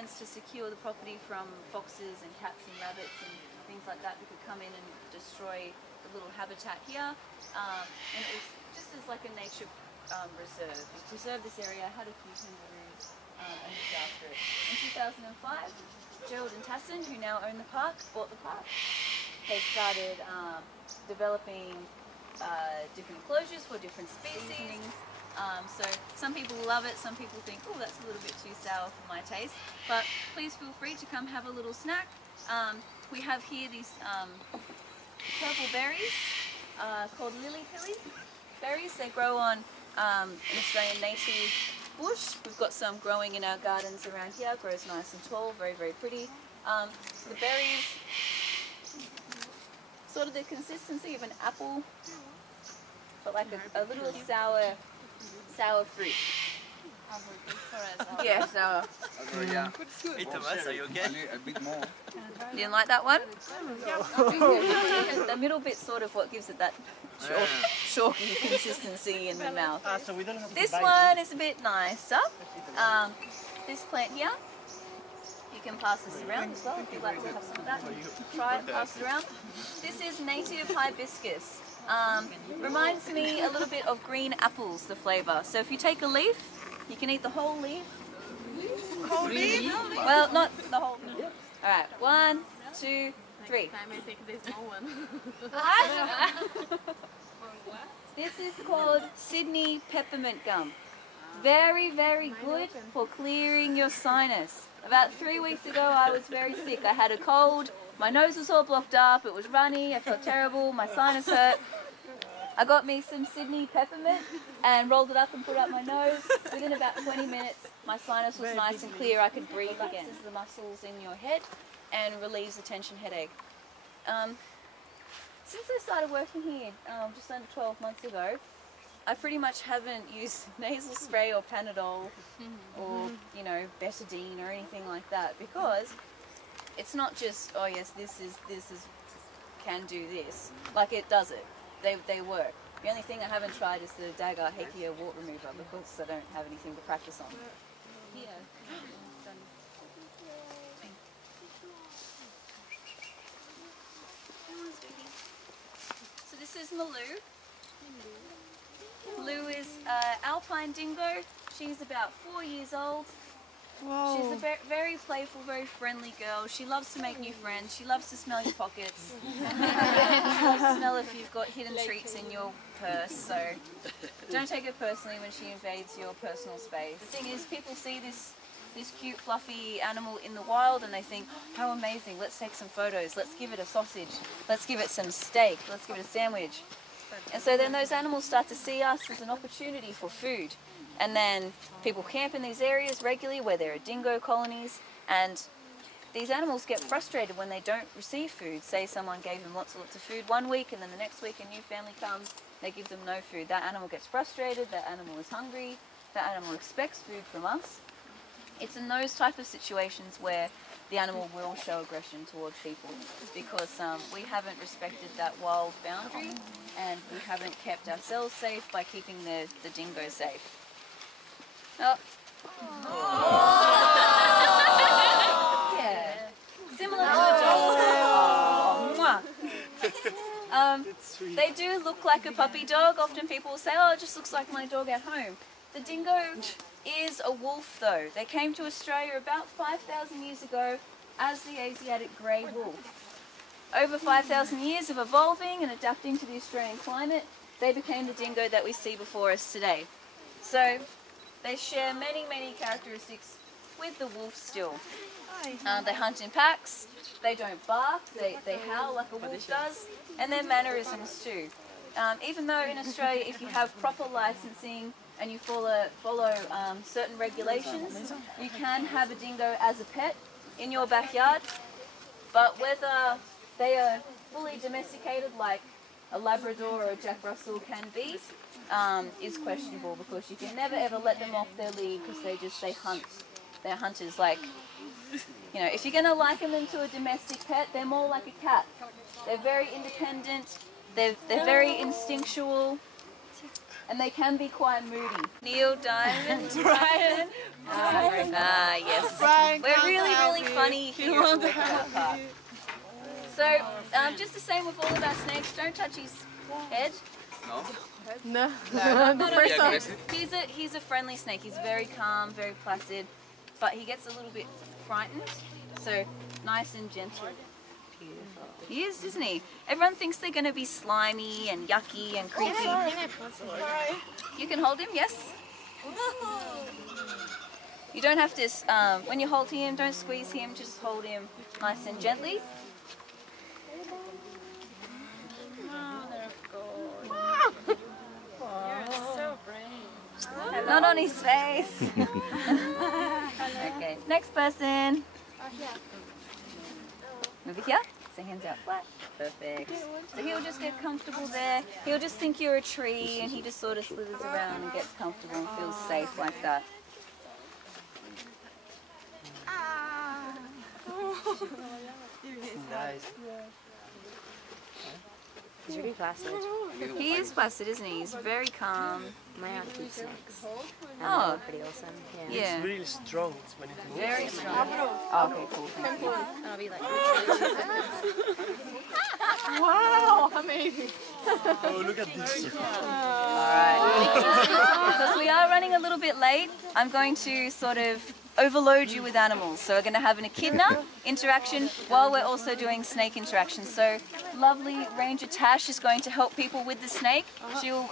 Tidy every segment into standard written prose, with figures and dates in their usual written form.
To secure the property from foxes and cats and rabbits and things like that could come in and destroy the little habitat here. And it was just as like a nature reserve. We preserved this area, had a few kangaroos and looked after it. In 2005, Gerald and Tassin, who now own the park, bought the park. They started developing different enclosures for different species. So some people love it, some people think, oh, that's a little bit too sour for my taste, but please feel free to come have a little snack. We have here these purple berries called lily pilly berries. They grow on an Australian native bush. We've got some growing in our gardens around here, grows nice and tall, very, very pretty. The berries, sort of the consistency of an apple, but like a little sour fruit. Yeah, sour. Are you okay? A bit more. You didn't like that one? The middle bit's sort of what gives it that chalky consistency in the mouth. So we don't have This one is a bit nicer. This plant here, you can pass this around as well if you'd like to have some of that. Try it, pass it around. This is native hibiscus. Reminds me a little bit of green apples, the flavour. So if you take a leaf, you can eat the whole leaf. Whole leaf? Well, not the whole leaf. Alright, 1, 2, 3. I may take this small one. This is called Sydney peppermint gum. Very, very good for clearing your sinus. About 3 weeks ago I was very sick. I had a cold, my nose was all blocked up, it was runny, I felt terrible, my sinus hurt. I got me some Sydney peppermint and rolled it up and put it up my nose. Within about 20 minutes my sinus was nice and clear, I could breathe again. This is the muscles in your head and relieves the tension headache. Since I started working here just under 12 months ago, I pretty much haven't used nasal spray or Panadol or, you know, betadine or anything like that, because it's not just, oh yes, this is can do this. Like, it does it. They work. The only thing I haven't tried is the Dagger Hakea wart remover, because I don't have anything to practice on. Here. So this is Malou. Lou is alpine dingo. She's about 4 years old. Whoa. She's a very playful, very friendly girl. She loves to make new friends. She loves to smell your pockets. She loves to smell if you've got hidden treats in your purse. So don't take it personally when she invades your personal space. The thing is, people see this cute, fluffy animal in the wild and they think, how amazing, let's take some photos. Let's give it a sausage. Let's give it some steak. Let's give it a sandwich. And so then those animals start to see us as an opportunity for food. And then people camp in these areas regularly where there are dingo colonies, and these animals get frustrated when they don't receive food. Say someone gave them lots and lots of food one week, and then the next week a new family comes, they give them no food. That animal gets frustrated, that animal is hungry, that animal expects food from us. It's in those type of situations where the animal will show aggression towards people, because we haven't respected that wild boundary, and we haven't kept ourselves safe by keeping the dingo safe. Oh. Yeah. Similar to a dog. They do look like a puppy dog. Often people will say, oh, it just looks like my dog at home. The dingo is a wolf though. They came to Australia about 5,000 years ago as the Asiatic grey wolf. Over 5,000 years of evolving and adapting to the Australian climate, they became the dingo that we see before us today. So they share many, many characteristics with the wolf still. They hunt in packs, they don't bark, they howl like a wolf does, and their mannerisms too. Even though in Australia, if you have proper licensing and you follow certain regulations, you can have a dingo as a pet in your backyard, but whether they are fully domesticated like a Labrador or a Jack Russell can be, is questionable, because you can never ever let them off their lead, because they hunt. They're hunters. Like, you know, if you're going to liken them to a domestic pet, they're more like a cat. They're very independent, they're very instinctual, and they can be quite moody. Neil, Diamond, Brian. Yes. Brian, We're really funny here at Walkabout Park. So, just the same with all of our snakes, don't touch his head. No. Not he's a friendly snake. He's very calm, very placid, but he gets a little bit frightened. So nice and gentle. Beautiful. He is, isn't he? Everyone thinks they're going to be slimy and yucky and creepy. You can hold him, yes. You don't have to. When you hold him, don't squeeze him. Just hold him nice and gently. Not on his face. Okay, next person. Over here. So hands out flat. Perfect. So he'll just get comfortable there. He'll just think you're a tree and he just sort of slithers around and gets comfortable and feels safe like that. Nice. He's really placid. He is placid, isn't he? He's very calm. My aunt keeps snakes. Oh, pretty awesome. yeah. It's really strong. It's when it moves. Very strong. Oh, okay, cool. Thank you. I'll be like, Wow, amazing. Oh, look at this. Alright. Because we are running a little bit late, I'm going to sort of overload you with animals. So we're going to have an echidna interaction while we're also doing snake interaction. So lovely Ranger Tash is going to help people with the snake. She'll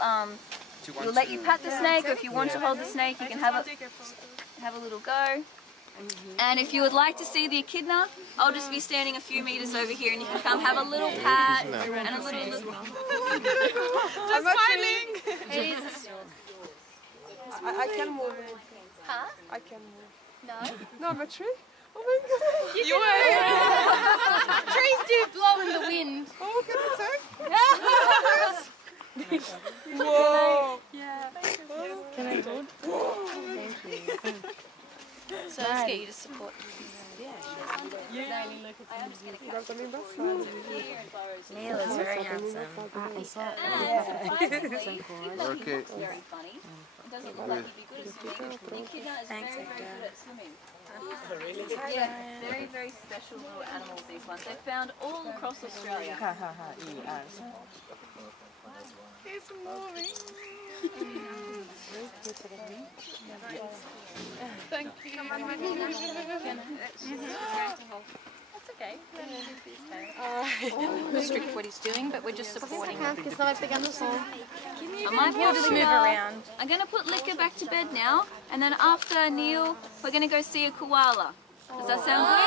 let you pat the snake, or if you want to hold the snake, you can have a little go. And if you would like to see the echidna, I'll just be standing a few meters over here and you can come have a little pat and a little... I'm smiling. I can move. Huh? I can move. No? No, I'm a tree? Oh my god. you are. Trees do blow in the wind. Oh, can I take? Whoa. Yeah. Can I hold? Thank you. So let's get you to support. Neil is very handsome. Okay. Very funny. It doesn't look like he'd be good at swimming. The echidna is very good at swimming. Yeah, very, very special little animals, these ones. They're found all across Australia. He's moving. Thank you. That's okay. Restrict what he's doing, but we're just supporting him. I might put around. I'm going to put Liquor back to bed now, and then after Neil, we're going to go see a koala. Does that sound good?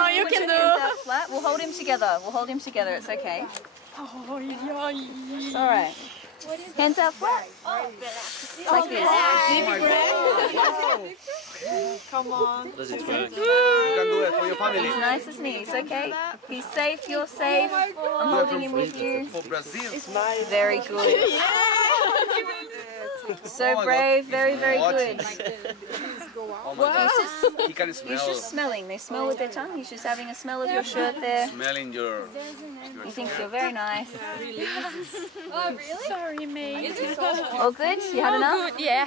Oh, you can do. Flat. We'll hold him together. We'll hold him together. It's okay. It's all right. Hands out flat. Like this. Come on. Does it work? You can do it for your family. He's nice, isn't he? It's okay. He's safe. You're safe. I'm holding him with you. For Brazil. Very good. So brave. Very, very good. He can smell. He's just smelling. They smell with their tongue. He's just having a smell of your shirt there. Smelling your... He thinks you're very nice. Oh, really? Sorry, mate. All good? You had enough? Good, yeah.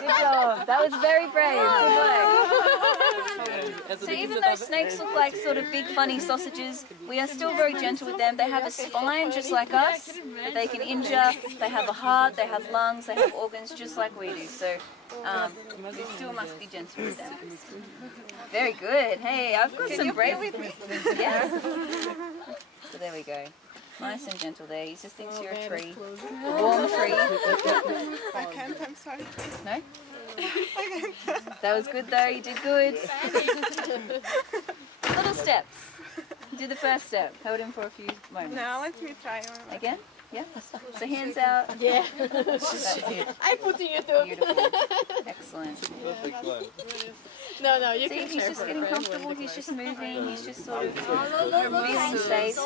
Good job. That was very brave. Good work. So even though snakes look like sort of big funny sausages, we are still very gentle with them. They have a spine just like us that they can injure. They have a heart, they have lungs, they have organs just like we do. So we still must be gentle with them. Very good. Hey, I've got some brave with me. Yeah. So there we go. Nice and gentle there. He just thinks you're a tree. A warm tree. I can't, I'm sorry. No? That was good though, you did good. Little steps. Do the first step. Hold him for a few moments. Now let me try. Again? Yeah? So hands out. Yeah. That's it. I put in YouTube. Beautiful. Excellent. No, you See, can he's share just for getting a friend. comfortable, he's just moving, he's just sort of feeling safe.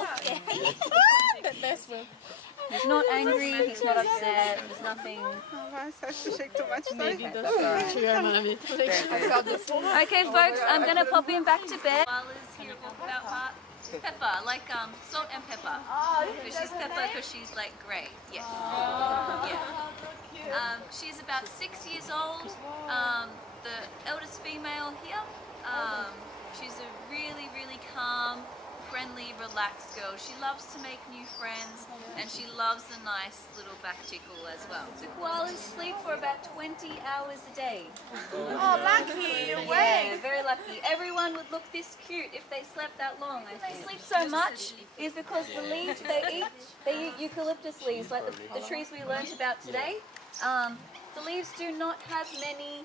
He's not angry, he's not upset, there's nothing. Oh, I have to shake too much. Okay, that's all right. Okay, folks, I'm going to pop him back to bed. Koalas here at Walkabout Park. Pepper, like salt and pepper. Because she's pepper because she's like grey. Yeah. Yeah. She's about 6 years old. The eldest female here. She's a really, really calm, friendly, relaxed girl. She loves to make new friends and she loves a nice little back tickle as well. The koalas sleep for about 20 hours a day. Oh, lucky. Yeah, very lucky. Everyone would look this cute if they slept that long. They sleep so much is because the leaves they eat eucalyptus leaves, like the trees we learnt about today. The leaves do not have many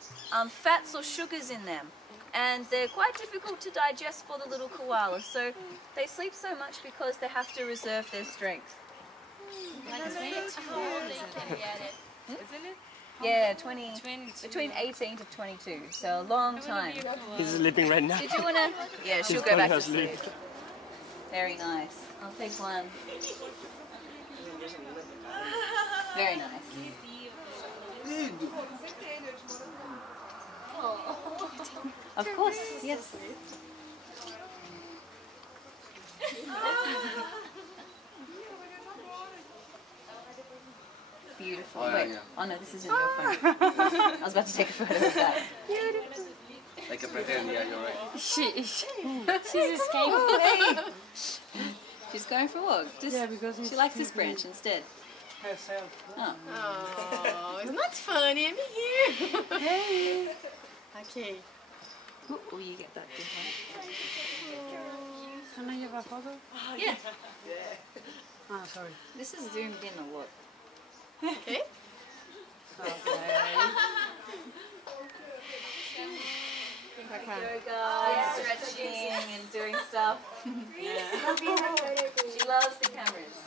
fats or sugars in them. And they're quite difficult to digest for the little koalas, so they sleep so much because they have to reserve their strength. Like when it's cold, they can get it. Isn't it? Yeah, between 18 to 22, so a long time. He's sleeping right now. Did you want to? Yeah, she'll go back to sleep. Very nice. I'll take one. Very nice. Of course, yes. Beautiful. Wait. Oh no, this isn't your phone. I was about to take a photo of that. Like a pretend, yeah, you're right. She's escaping. Oh, hey. She's going for a walk. Yeah, because she likes this branch instead. Oh. Oh, it's not funny. I'm here. Hey. Okay. Oh, you get that good Can I have a photo? one. Yeah. Ah, sorry. This is zoomed in a lot. Okay. Yoga, stretching and doing stuff. She loves the cameras.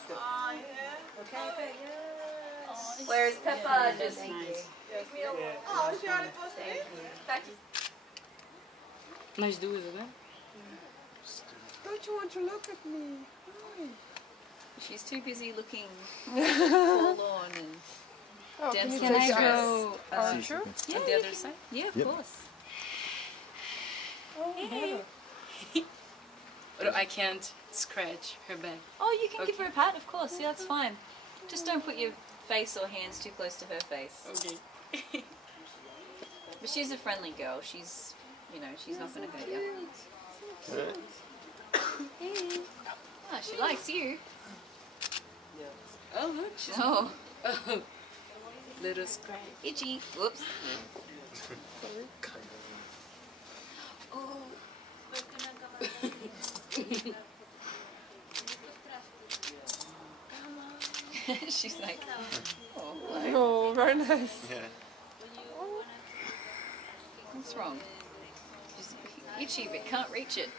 Whereas Peppa just Mais duas, né? Don't you want to look at me? she's too busy looking forlorn and dancing. Can I go Yeah, on the other side? Yeah, of course. Hey. But I can't scratch her back. Oh, you can give her a pat, of course. Yeah, that's fine. Just don't put your face or hands too close to her face. Okay. But she's a friendly girl. She's, you know, she's not going to hurt you. Oh, she likes you. Oh, look. She's Oh, little scratch. itchy. Whoops. Oh. She's like, oh, hello. Oh, very nice. Yeah. What's wrong? She's itchy but can't reach it.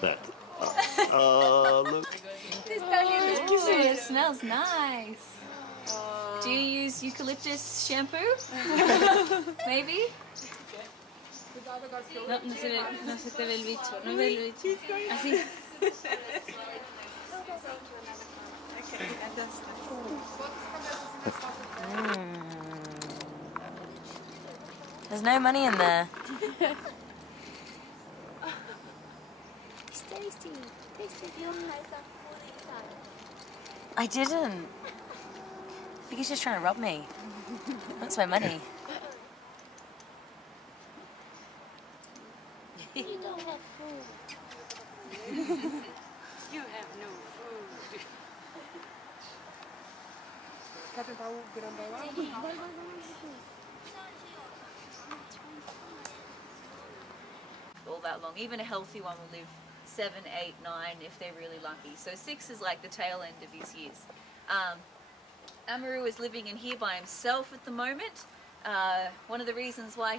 That. Oh, look. It smells nice. Do you use eucalyptus shampoo? Maybe? No, no se te ve el bicho. No ve el bicho. Así. There's no money in there. It's tasty. Tasty. You have some food inside. I didn't. I think he's just trying to rob me. That's my money. You don't have food. You have no food. Quer tentar o grandão lá? All that long. Even a healthy one will live 7, 8, 9 if they're really lucky. So 6 is like the tail end of his years. Amaru is living in here by himself at the moment. One of the reasons why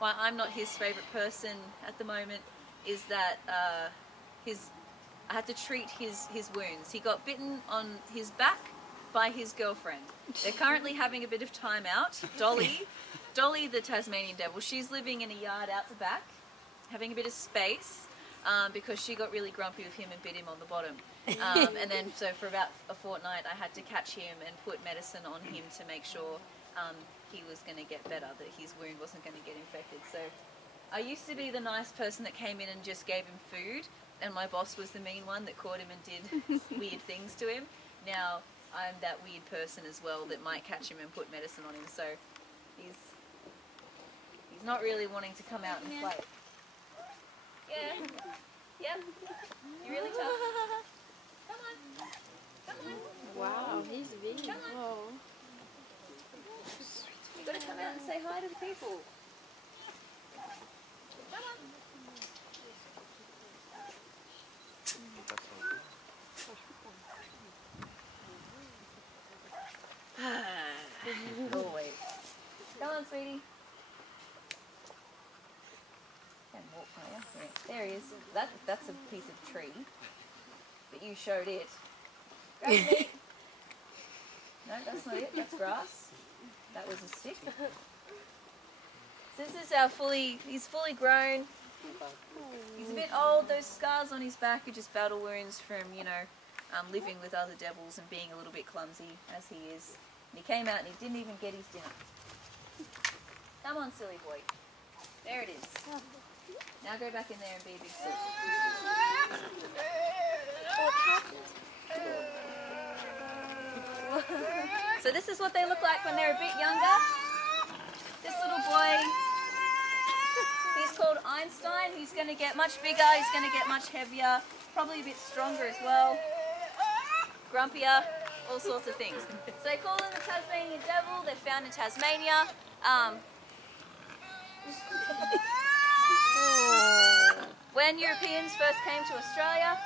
I'm not his favourite person at the moment is that I had to treat his wounds. He got bitten on his back by his girlfriend. They're currently having a bit of time out. Dolly the Tasmanian devil, she's living in a yard out the back, having a bit of space because she got really grumpy with him and bit him on the bottom. And then so for about a fortnight I had to catch him and put medicine on him to make sure he was going to get better, that his wound wasn't going to get infected. So I used to be the nice person that came in and just gave him food, and my boss was the mean one that caught him and did weird things to him. Now I'm that weird person as well that might catch him and put medicine on him. So he's not really wanting to come out and play. Yeah. Yep. You're really tough. Come on. Come on. Wow, he's big. Come on. Whoa. You've got to come out and say hi to the people. Come on. Oh, wait. Come on, sweetie. Can walk, can't you? Yeah, there he is. That's a piece of tree. But you showed it. Grab me. No, that's not it. That's grass. That was a stick. So this is our he's fully grown. He's a bit old. Those scars on his back are just battle wounds from, you know, living with other devils and being a little bit clumsy, as he is. And he came out and he didn't even get his dinner. Come on, silly boy. There it is. Now go back in there and be a big silly. So this is what they look like when they're a bit younger. This little boy, he's called Einstein. He's going to get much bigger, he's going to get much heavier, probably a bit stronger as well, grumpier, all sorts of things. So they call him the Tasmanian Devil. They're found in Tasmania. When Europeans first came to Australia,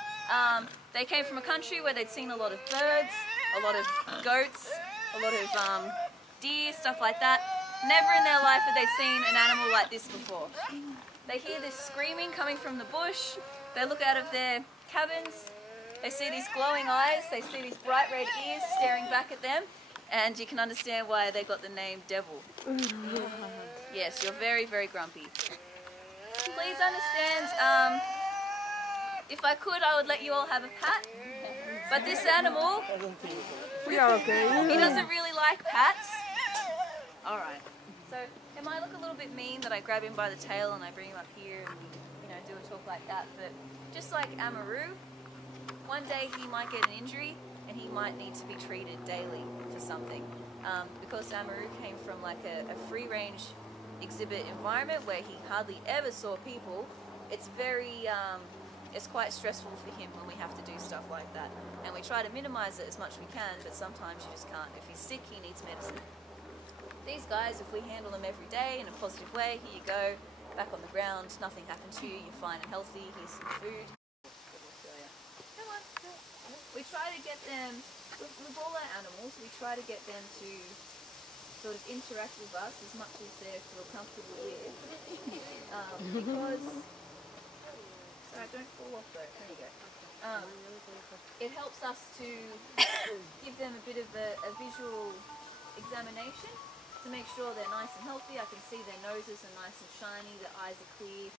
they came from a country where they'd seen a lot of birds, a lot of goats, a lot of deer, stuff like that. Never in their life had they seen an animal like this before. They hear this screaming coming from the bush. They look out of their cabins. They see these glowing eyes. They see these bright red ears staring back at them. And you can understand why they got the name Devil. Yes, you're very, very grumpy. Please understand, if I could, I would let you all have a pat. But this animal, We are okay. he doesn't really like pats. Alright, so it might look a little bit mean that I grab him by the tail and I bring him up here and, you know, do a talk like that, but just like Amaru, one day he might get an injury and he might need to be treated daily for something. Because Amaru came from like a free-range exhibit environment where he hardly ever saw people, it's very, it's quite stressful for him when we have to do stuff like that. And we try to minimize it as much as we can, but sometimes you just can't. If he's sick, he needs medicine. These guys, if we handle them every day in a positive way, here you go, back on the ground, nothing happened to you, you're fine and healthy, here's some food. Come on. We try to get them, with all our animals, we try to get them to sort of interact with us as much as they feel comfortable with. Because, sorry, don't fall off though, there you go. It helps us to give them a bit of a visual examination to make sure they're nice and healthy. I can see their noses are nice and shiny, their eyes are clear,